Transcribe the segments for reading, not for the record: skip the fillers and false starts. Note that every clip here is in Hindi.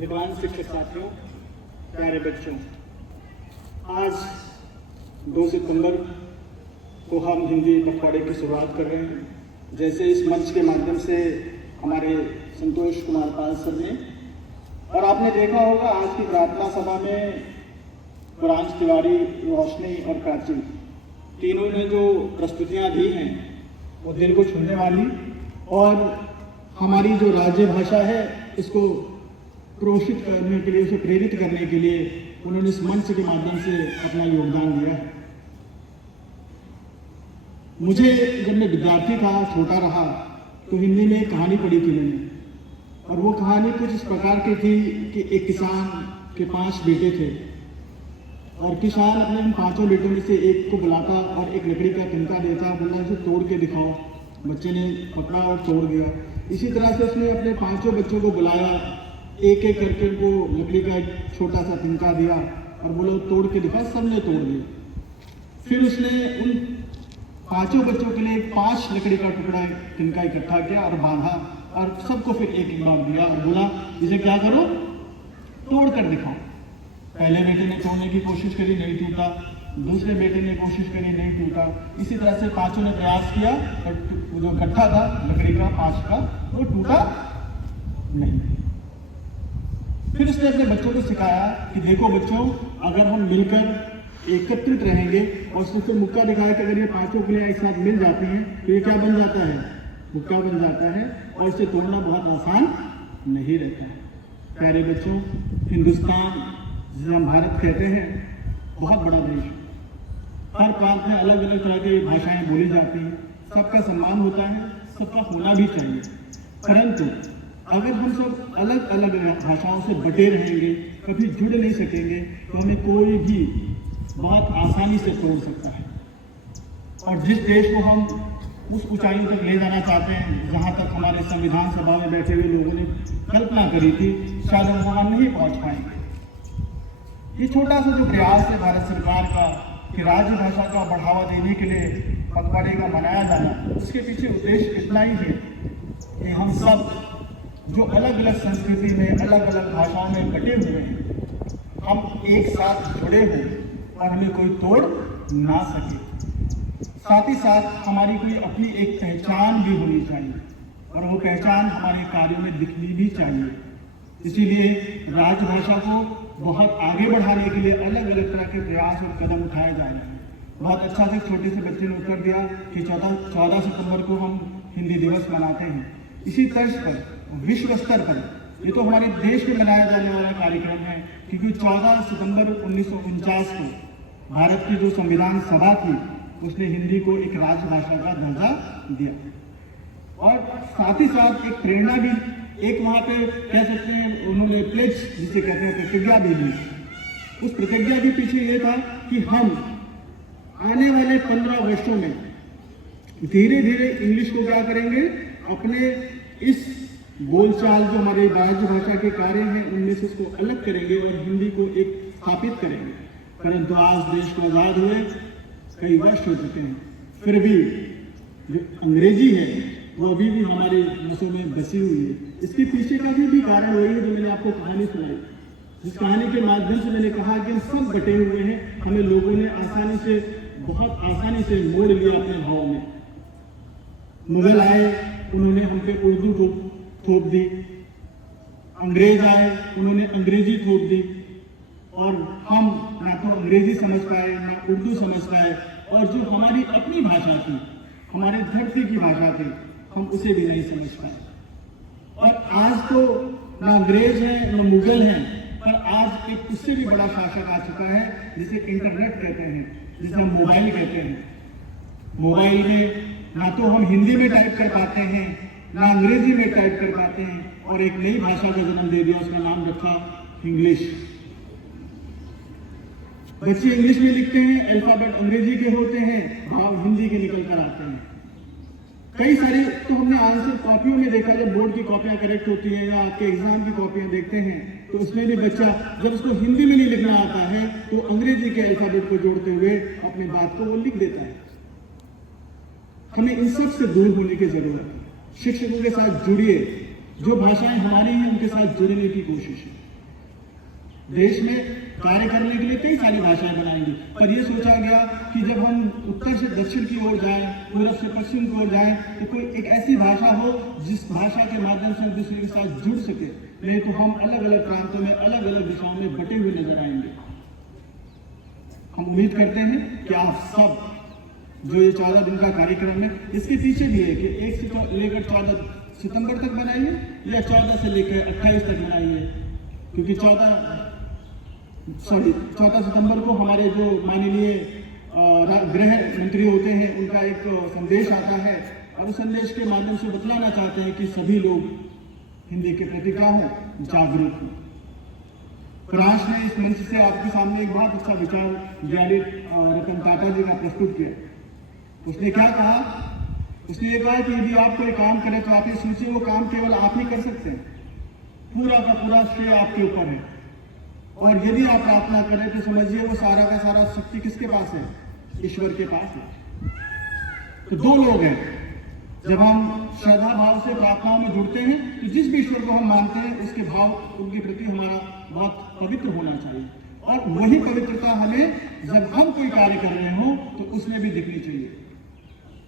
विद्वान शिक्षक साथियों, प्यारे बच्चों, आज 2 सितंबर को हम हिंदी पखवाड़े की शुरुआत कर रहे हैं। जैसे इस मंच के माध्यम से हमारे संतोष कुमार पाल सर ने, और आपने देखा होगा आज की प्रार्थना सभा में पुरांश तिवारी, रोशनी और प्राची तीनों ने जो प्रस्तुतियां दी हैं वो दिल को छूने वाली और हमारी जो राज्य भाषा है इसको प्रोषित करने के लिए, उसे प्रेरित करने के लिए उन्होंने इस मंच के माध्यम से अपना योगदान दिया है। मुझे जब मैं विद्यार्थी था, छोटा रहा, तो हिंदी में एक कहानी पढ़ी थी मैंने, और वो कहानी कुछ इस प्रकार की थी कि एक किसान के 5 बेटे थे और किसान अपने इन 5 बेटों में से एक को बुलाता और एक लकड़ी का तिनका देता, बोला इसे तोड़ के दिखाओ। बच्चे ने पकड़ा और तोड़ दिया। इसी तरह से उसने अपने 5 बच्चों को बुलाया, एक एक करके उनको लकड़ी का एक छोटा सा तिनका दिया और बोलो तोड़ के दिखा। सबने तोड़ दिया। फिर उसने उन 5 बच्चों के लिए 5 लकड़ी का टुकड़ा तिनका इकट्ठा किया और बांधा और सबको फिर एक एक बार दिया और बोला इसे क्या करो, तोड़ कर दिखाओ। पहले बेटे ने तोड़ने की कोशिश करी, नहीं टूटा। दूसरे बेटे ने कोशिश करी, नहीं टूटा। इसी तरह से 5 ने प्रयास किया और जो इकट्ठा था लकड़ी का 5 का, वो टूटा नहीं। फिर उसने अपने बच्चों को सिखाया कि देखो बच्चों, अगर हम मिलकर एकत्रित रहेंगे, और उसने मुक्का दिखाया कि अगर ये 5 के लिए एक साथ मिल जाते हैं तो ये क्या बन जाता है, मुक्का बन जाता है, और इसे तोड़ना बहुत आसान नहीं रहता है। प्यारे बच्चों, हिंदुस्तान जिसे हम भारत कहते हैं, बहुत बड़ा देश है। हर प्रांत में अलग अलग तरह की भाषाएं बोली जाती हैं, सबका सम्मान होता है, सबका होना भी चाहिए। परंतु अगर हम सब अलग अलग भाषाओं से बटे रहेंगे, कभी जुड़ नहीं सकेंगे, तो हमें कोई भी बहुत आसानी से तोड़ सकता है। और जिस देश को हम उस ऊंचाई तक ले जाना चाहते हैं जहां तक हमारे संविधान सभा में बैठे हुए लोगों ने कल्पना करी थी, शायद हम वहां नहीं पहुंच पाएंगे। ये छोटा सा जो प्रयास है भारत सरकार का कि राज्य भाषा का बढ़ावा देने के लिए पखवाड़े का मनाया जाना, उसके पीछे उद्देश्य इतना ही है कि हम सब जो अलग अलग संस्कृति में, अलग अलग भाषाओं में बटे हुए हैं, हम एक साथ जुड़े हों और हमें कोई तोड़ ना सके। साथ ही साथ हमारी कोई अपनी एक पहचान भी होनी चाहिए और वो पहचान हमारे कार्यों में दिखनी भी चाहिए। इसीलिए राजभाषा को बहुत आगे बढ़ाने के लिए अलग अलग तरह के प्रयास और कदम उठाए जा रहे हैं। बहुत अच्छा से छोटे से बच्चे ने उत्तर दिया कि 14 सितंबर को हम हिंदी दिवस मनाते हैं। इसी तर्ज पर विश्व स्तर पर ये तो हमारे देश में मनाया जाने वाला कार्यक्रम है, क्योंकि 14 सितंबर 1949 को भारत की जो संविधान सभा थी उसने हिंदी को एक राजभाषा का दर्जा दिया। और साथ ही साथ एक प्रेरणा भी, एक वहाँ पे कह सकते हैं उन्होंने प्लेज जिसे कहते हैं प्रतिज्ञा भी ली। उस प्रतिज्ञा के पीछे ये था कि हम आने वाले 15 वर्षों में धीरे धीरे इंग्लिश को क्या करेंगे, अपने इस बोलचाल जो हमारे राजभाषा के कार्य हैं उनमें से उसको अलग करेंगे और हिंदी को एक स्थापित करेंगे। परंतु आज देश को आजाद हुए कई वर्ष हो चुके हैं, फिर भी जो अंग्रेजी है वो अभी भी हमारे नसों में बसी हुई है। इसके पीछे का भी कारण वही है जो मैंने आपको कहानी सुनाई, जिस कहानी के माध्यम से मैंने कहा कि हम सब बटे हुए हैं, हमें लोगों ने आसानी से, बहुत आसानी से मोड़ लिया अपने भाव में। मुगल आए, उन्होंने हम पे उर्दू को थोप दी, अंग्रेज आए, उन्होंने अंग्रेजी थोप दी, और हम ना तो अंग्रेजी समझ पाए ना उर्दू समझ पाए, और जो हमारी अपनी भाषा थी, हमारे धरती की भाषा थी, हम उसे भी नहीं समझ पाए। और आज तो ना अंग्रेज है ना मुगल हैं, पर आज एक उससे भी बड़ा शासक आ चुका है जिसे इंटरनेट कहते हैं, जिसे हम मोबाइल कहते हैं। मोबाइल में ना तो हम हिंदी में टाइप कर पाते हैं ना अंग्रेजी में टाइप कर पाते हैं, और एक नई भाषा का जन्म दे दिया, उसका नाम रखा इंग्लिश। बच्चे इंग्लिश में लिखते हैं, अल्फाबेट अंग्रेजी के होते हैं, भाव हिंदी के निकल कर आते हैं। कई सारी तो हमने आंसर कॉपियों में देखा, जब बोर्ड की कॉपियां करेक्ट होती हैं या आपके एग्जाम की कॉपियां देखते हैं तो उसमें भी बच्चा जब उसको हिंदी में नहीं लिखना आता है तो अंग्रेजी के अल्फाबेट को जोड़ते हुए अपनी बात को वो लिख देता है। हमें इन सब से दूर होने की जरूरत है। शिक्षकों के साथ जुड़िए, जो भाषाएं हमारी हैं उनके साथ जुड़ने की कोशिश है। देश में कार्य करने के लिए कई सारी भाषाएं बनाएंगे, पर यह सोचा गया कि जब हम उत्तर से दक्षिण की ओर जाएं, पूरब से पश्चिम की ओर जाएं, तो कोई एक ऐसी भाषा हो जिस भाषा के माध्यम से हम दूसरे के साथ जुड़ सके। नहीं तो हम अलग अलग प्रांतों में अलग अलग दिशाओं में बटे हुए नजर आएंगे। हम उम्मीद करते हैं कि आप सब जो ये 14 दिन का कार्यक्रम है, इसके पीछे भी है कि 1 से लेकर 14 सितंबर तक बनाइए या 14 से लेकर 28 तक बनाइए, क्योंकि 14 सितंबर को हमारे जो माननीय गृह मंत्री होते हैं उनका एक संदेश आता है, और उस संदेश के माध्यम से बतलाना चाहते हैं कि सभी लोग हिंदी के प्रति क्या हो, जागरूक हो। फ्रांस ने इस मंच से आपके सामने एक बहुत अच्छा विचार ज्ञानी रतन टाटा जी का प्रस्तुत किया। उसने क्या कहा? उसने ये कहा कि यदि आप कोई काम करें तो आप ये सोचिए वो काम केवल आप ही कर सकते हैं, पूरा का पूरा श्रेय आपके ऊपर है। और यदि आप प्रार्थना करें तो समझिए वो सारा का सारा शक्ति किसके पास है? ईश्वर के पास है। तो दो लोग हैं, जब हम श्रद्धा भाव से प्रार्थनाओं में जुड़ते हैं तो जिस भी ईश्वर को हम मानते हैं उसके भाव उनके प्रति हमारा बहुत पवित्र होना चाहिए, और वही पवित्रता हमें जब हम कोई कार्य कर रहे हो तो उसमें भी दिखनी चाहिए।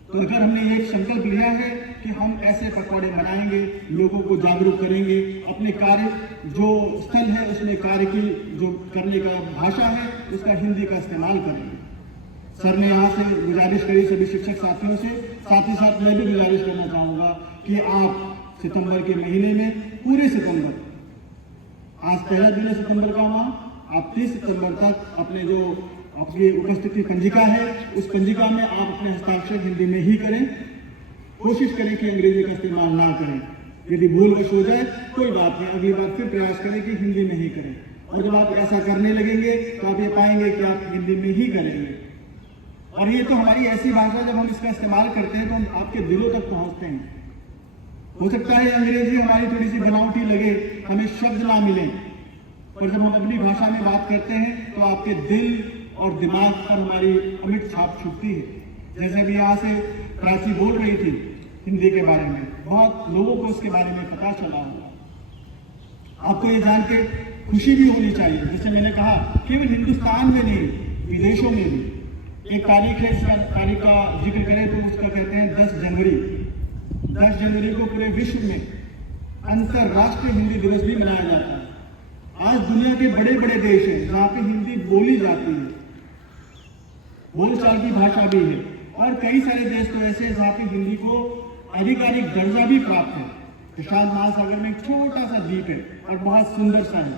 तो अगर हमने एक संकल्प लिया है कि हम ऐसे पकवाड़े बनाएंगे, लोगों को जागरूक करेंगे, अपने कार्य जो स्थल है उसमें कार्य की जो करने का भाषा है उसका हिंदी का इस्तेमाल करेंगे। सर ने यहाँ से गुजारिश करी सभी शिक्षक साथियों से, साथ ही साथ मैं भी गुजारिश करना चाहूँगा कि आप सितंबर के महीने में पूरे सितंबर, आज पहला दिन है सितंबर का माह, आप 30 सितंबर तक अपने जो आपकी उपस्थिति पंजिका है उस पंजिका में आप अपने हस्ताक्षर हिंदी में ही करें। कोशिश करें कि अंग्रेजी का इस्तेमाल ना करें। यदि भूलवश हो जाए कोई बात नहीं, अगली बार फिर प्रयास करें कि हिंदी में ही करें, और जब आप ऐसा करने लगेंगे तो आप ये पाएंगे कि आप हिंदी में ही करेंगे। और ये तो हमारी ऐसी भाषा, जब हम इसका इस्तेमाल करते हैं तो हम आपके दिलों तक पहुंचते हैं। हो सकता है अंग्रेजी हमारी थोड़ी सी बनावटी लगे, हमें शब्द ना मिले, पर जब हम अपनी भाषा में बात करते हैं तो आपके दिल और दिमाग पर हमारी अमिट छाप छूटती है। जैसे अभी यहाँ से प्राची बोल रही थी हिंदी के बारे में, बहुत लोगों को इसके बारे में पता चला होगा। आपको ये जान के खुशी भी होनी चाहिए, जैसे मैंने कहा केवल हिंदुस्तान में नहीं विदेशों में भी एक तारीख है, इस तारीख का जिक्र करें तो उसका कहते हैं 10 जनवरी। 10 जनवरी को पूरे विश्व में अंतर्राष्ट्रीय हिंदी दिवस भी मनाया जाता है। आज दुनिया के बड़े बड़े देश हैं जहाँ पे हिंदी बोली जाती है, बोलचाल की भाषा भी है, और कई सारे देश तो ऐसे हैं जहाँ पे हिंदी को आधिकारिक दर्जा भी प्राप्त है। प्रशांत महासागर में एक छोटा सा द्वीप है और बहुत सुंदर सा है,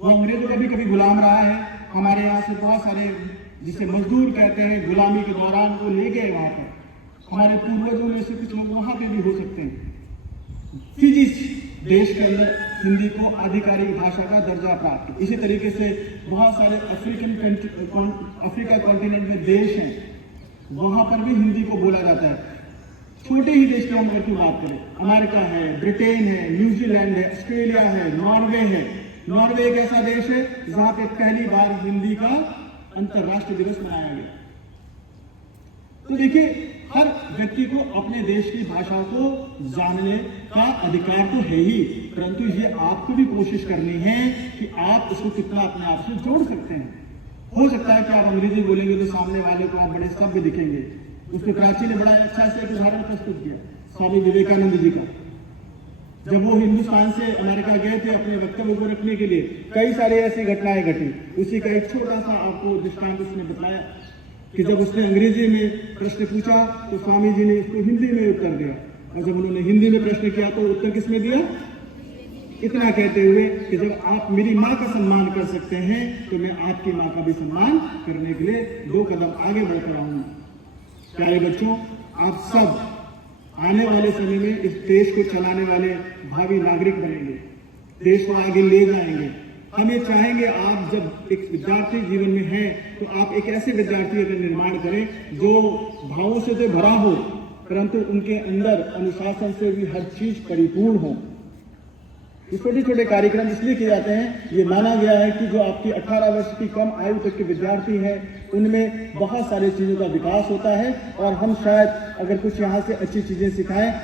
वो अंग्रेजों का भी कभी गुलाम रहा है। हमारे यहाँ से बहुत सारे जिसे मजदूर कहते हैं, गुलामी के दौरान वो ले गए वहां पर। हमारे पूर्वजों में से कुछ लोग वहां पे भी हो सकते हैं। फिजी देश के अंदर हिंदी को आधिकारिक भाषा का दर्जा प्राप्त है। इसी तरीके से बहुत सारे अफ्रीका कॉन्टिनेंट में देश हैं, वहां पर भी हिंदी को बोला जाता है। छोटे ही देश के हम अगर की बात करें, अमेरिका है, ब्रिटेन है, न्यूजीलैंड है, ऑस्ट्रेलिया है, नॉर्वे है। नॉर्वे एक ऐसा देश है जहां पे पहली बार हिंदी का अंतर्राष्ट्रीय दिवस मनाया गया। तो देखिए, हर व्यक्ति को अपने देश की भाषा को जानने का अधिकार तो है ही, परंतु ये आपको भी कोशिश करनी है कि आप इसको कितना अपने आप से जोड़ सकते हैं। हो सकता है कि आप अंग्रेजी बोलेंगे तो सामने वाले को आप बड़े सभ्य दिखेंगे। उसमें प्राची ने बड़ा अच्छा से एक उदाहरण प्रस्तुत किया, स्वामी विवेकानंद जी का। जब वो हिंदुस्तान से अमेरिका गए थे अपने वक्तव्य को रखने के लिए, कई सारी ऐसी घटनाएं घटी। उसी का एक छोटा सा आपको दृष्टांत उसने बताया कि जब उसने अंग्रेजी में प्रश्न पूछा तो स्वामी जी ने उसको हिंदी में उत्तर दिया, और जब उन्होंने हिंदी में प्रश्न किया तो उत्तर किसमें दिया? इतना कहते हुए कि जब आप मेरी माँ का सम्मान कर सकते हैं तो मैं आपकी माँ का भी सम्मान करने के लिए 2 कदम आगे बढ़ रहा हूँ। प्यारे बच्चों, आप सब आने वाले समय में इस देश को चलाने वाले भावी नागरिक बनेंगे, देश को आगे ले जाएंगे। हम ये चाहेंगे आप जब एक विद्यार्थी जीवन में हैं तो आप एक ऐसे विद्यार्थी का निर्माण करें जो भावों से तो भरा हो, परंतु उनके अंदर अनुशासन से भी हर चीज परिपूर्ण हो। ये छोटे छोटे कार्यक्रम इसलिए किए जाते हैं, ये माना गया है कि जो आपकी 18 वर्ष की कम आयु तक के विद्यार्थी हैं उनमें बहुत सारी चीज़ों का विकास होता है, और हम शायद अगर कुछ यहाँ से अच्छी चीज़ें सिखाएं